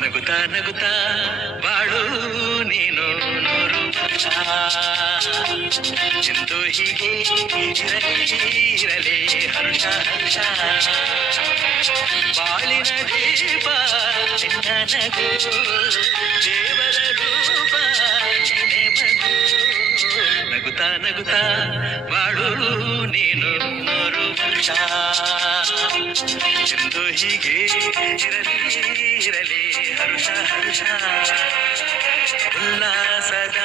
ನಗುತ್ತಾ ನಗುತ್ತಾ ಬಾಳು ನೀನು ನೂರು ವರ್ಷ ಎಂದು ಹೀಗೆ ಇರಲಿ ಹರುಷ ಹರ್ಷ ಬಾಳಿನ ದೀಪ ನಿನ್ನ ನಗು ದೇವರ ರೂಪ ನೀನೆ ಮಗು ನಗುತ್ತಾ ನಗುತ್ತಾ ಬಾಳು ನೀನು ನೂರು ವರ್ಷ ಎಂದು ಹೀಗೆ ಇರಲಿ ಹರುಷ ಹರುಷ ಉಲ್ಲಾಸದ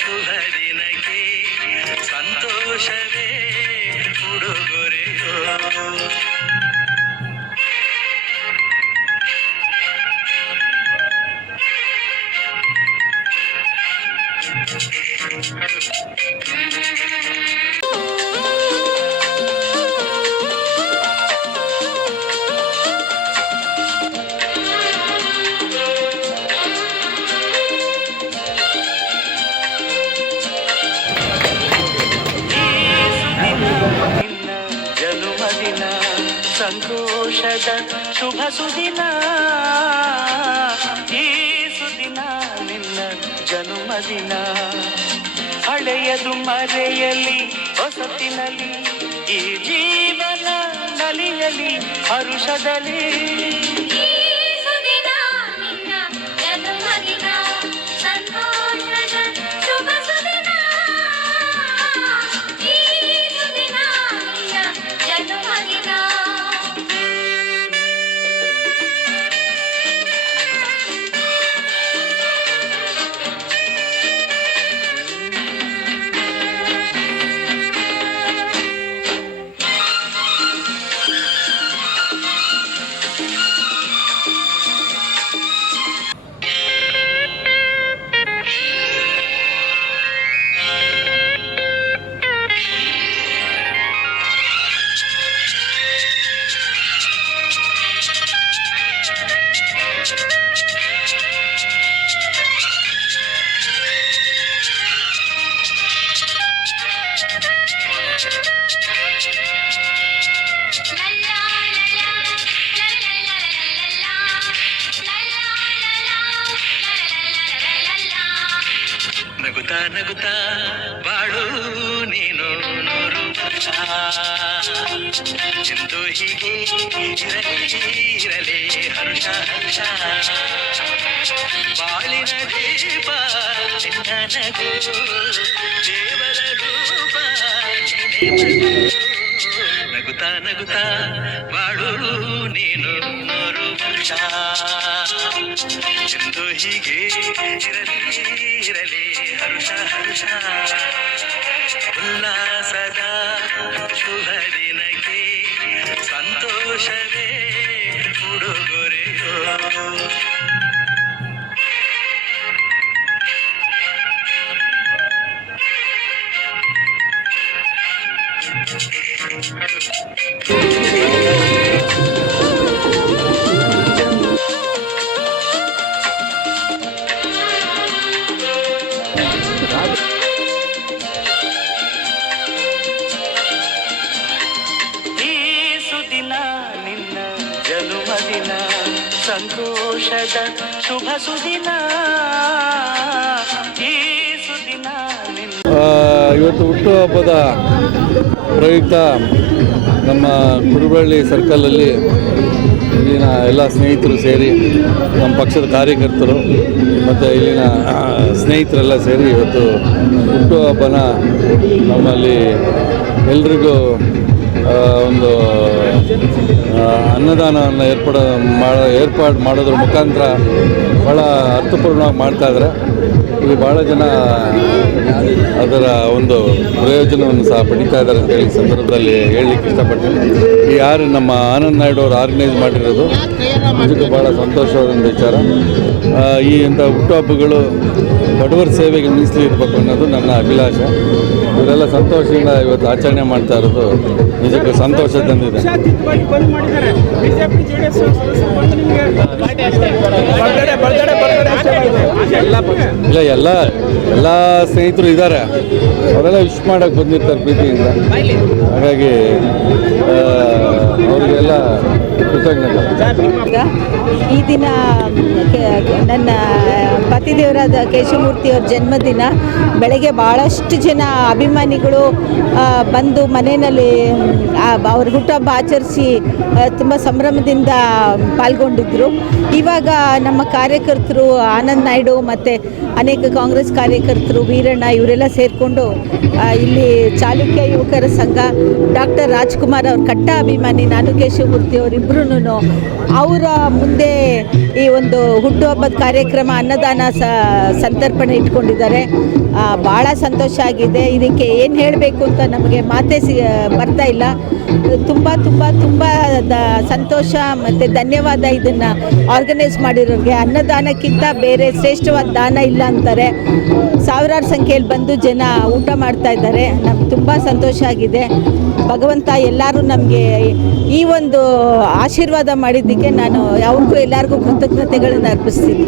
ಶುಭ ದಿನಕ್ಕೆ ಸಂತೋಷವೇ ಉಡುಗೊರೆಯೋ ಜನುಮದಿನ ಸಂತೋಷದ ಶುಭ ಸುದಿನ ಈ ಸುದಿನ ನಿನ್ನ ಜನುಮದಿನ ಹಳೆಯದು ಮರೆಯಲಿ ಹೊಸತಿನಲ್ಲಿ ಈ ಜೀವನ ನಲಿಯಲಿ ಹರುಷದಲ್ಲಿ ನಗುತ್ತಾ ನಗುತ್ತಾ ಬಾಳು ನೀನು ನೂರು ವರ್ಷ ಎಂದು ಹೀಗೆ ಇರಲಿ ಹರುಷ ಹರ್ಷ ಬಾಳಿನ ದೀಪ ನಿನ್ನ ನಗು ದೇವರ ರೂಪ ನೀನೆ ಮಗು ನಗುತ್ತಾ ನಗುತ್ತಾ ಬಾಳು ನೀನು ನೂರು ವರ್ಷ ಎಂದು ಹೀಗೆ ಇರಲಿ ಹರುಷ ಹರುಷ ಉಲ್ಲಾಸದ ಶುಭ ದಿನಕ್ಕೆ ಸಂತೋಷವೇ ಉಡುಗೊರೆಯೋ ಜನುಮದಿನ ಸಂತೋಷದ ಶುಭ ಸುದಿನ ಈ ಸುದಿನ ಇವತ್ತು ಹುಟ್ಟುಹಬ್ಬದ ಪ್ರಯುಕ್ತ ನಮ್ಮ ಕುರುಬಳ್ಳಿ ಸರ್ಕಲಲ್ಲಿ ಇಲ್ಲಿನ ಎಲ್ಲ ಸ್ನೇಹಿತರು ಸೇರಿ ನಮ್ಮ ಪಕ್ಷದ ಕಾರ್ಯಕರ್ತರು ಮತ್ತು ಇಲ್ಲಿನ ಸ್ನೇಹಿತರೆಲ್ಲ ಸೇರಿ ಇವತ್ತು ಹುಟ್ಟುಹಬ್ಬನ ನಮ್ಮಲ್ಲಿ ಎಲ್ರಿಗೂ ಒಂದು ಅನ್ನದಾನವನ್ನು ಏರ್ಪಾಡು ಮಾಡೋದ್ರ ಮುಖಾಂತರ ಭಾಳ ಅರ್ಥಪೂರ್ಣವಾಗಿ ಮಾಡ್ತಾಯಿದ್ದಾರೆ. ಇಲ್ಲಿ ಭಾಳ ಜನ ಅದರ ಒಂದು ಪ್ರಯೋಜನವನ್ನು ಸಹ ಪಡಿತಾ ಇದ್ದಾರೆ ಅಂತ ಹೇಳಿ ಸಂದರ್ಭದಲ್ಲಿ ಹೇಳಲಿಕ್ಕೆ ಇಷ್ಟಪಡ್ತೀನಿ. ಈ ಯಾರು ನಮ್ಮ ಆನಂದ್ ನಾಯ್ಡು ಅವರು ಆರ್ಗನೈಸ್ ಮಾಡಿರೋದು ನಿಜಕ್ಕೂ ಭಾಳ ಸಂತೋಷವಾದ ವಿಚಾರ. ಈ ಇಂಥ ಹುಟ್ಟುಹಬ್ಬಗಳು ಬಡವರ ಸೇವೆಗೆ ಮೀಸಲಿರಬೇಕು ಅನ್ನೋದು ನನ್ನ ಅಭಿಲಾಷೆ. ಇವರೆಲ್ಲ ಸಂತೋಷದಿಂದ ಇವತ್ತು ಆಚರಣೆ ಮಾಡ್ತಾ ಇರೋದು ನಿಜಕ್ಕೂ ಸಂತೋಷ ತಂದಿದೆ. ಇಲ್ಲ ಎಲ್ಲ ಸ್ನೇಹಿತರು ಇದ್ದಾರೆ, ಅವರೆಲ್ಲ ವಿಶ್ ಮಾಡೋಕ್ಕೆ ಬಂದಿರ್ತಾರೆ ಪ್ರೀತಿಯಿಂದ. ಹಾಗಾಗಿ ಅವರಿಗೆಲ್ಲ ಕೃತಜ್ಞತೆ. ಈ ದಿನ ನನ್ನ ಪತಿದೇವರಾದ ಕೇಶವಮೂರ್ತಿಯವ್ರ ಜನ್ಮದಿನ. ಬೆಳಗ್ಗೆ ಭಾಳಷ್ಟು ಜನ ಅಭಿಮಾನಿಗಳು ಬಂದು ಮನೆಯಲ್ಲಿ ಅವ್ರ ಹುಟ್ಟುಹಬ್ಬ ಆಚರಿಸಿ ತುಂಬ ಸಂಭ್ರಮದಿಂದ ಪಾಲ್ಗೊಂಡಿದ್ದರು. ಇವಾಗ ನಮ್ಮ ಕಾರ್ಯಕರ್ತರು ಆನಂದ್ ನಾಯ್ಡು ಮತ್ತು ಅನೇಕ ಕಾಂಗ್ರೆಸ್ ಕಾರ್ಯಕರ್ತರು, ವೀರಣ್ಣ ಇವರೆಲ್ಲ ಸೇರಿಕೊಂಡು ಇಲ್ಲಿ ಚಾಲುಕ್ಯ ಯುವಕರ ಸಂಘ, ಡಾಕ್ಟರ್ ರಾಜ್ಕುಮಾರ್ ಅವ್ರ ಕಟ್ಟ ಅಭಿಮಾನಿ, ನಾನು ಕೇಶವಮೂರ್ತಿ ಅವರಿಬ್ಬರೂ ಅವರ ಮುಂದೆ ಈ ಒಂದು ಹುಟ್ಟುಹಬ್ಬದ ಕಾರ್ಯಕ್ರಮ ಅನ್ನದಾನ ಸಂತರ್ಪಣೆ ಇಟ್ಕೊಂಡಿದ್ದಾರೆ. ಭಾಳ ಸಂತೋಷ ಆಗಿದೆ. ಇದಕ್ಕೆ ಏನು ಹೇಳಬೇಕು ಅಂತ ನಮಗೆ ಮಾತೇ ಬರ್ತಾ ಇಲ್ಲ. ತುಂಬ ತುಂಬ ತುಂಬ ಸಂತೋಷ ಮತ್ತು ಧನ್ಯವಾದ ಇದನ್ನು ಆರ್ಗನೈಸ್ ಮಾಡಿರೋರಿಗೆ. ಅನ್ನದಾನಕ್ಕಿಂತ ಬೇರೆ ಶ್ರೇಷ್ಠವಾದ ದಾನ ಇಲ್ಲ ಅಂತಾರೆ. ಸಾವಿರಾರು ಸಂಖ್ಯೆಯಲ್ಲಿ ಬಂದು ಜನ ಊಟ ಮಾಡ್ತಾ ಇದ್ದಾರೆ. ನಮ್ಗೆ ತುಂಬ ಸಂತೋಷ ಆಗಿದೆ. ಭಗವಂತ ಎಲ್ಲರೂ ನಮಗೆ ಈ ಒಂದು ಆಶೀರ್ವಾದ ಮಾಡಿದ್ದಕ್ಕೆ ನಾನು ಅವ್ರಿಗೂ ಎಲ್ಲರಿಗೂ ಕೃತಜ್ಞತೆಗಳನ್ನು ಅರ್ಪಿಸ್ತೀನಿ.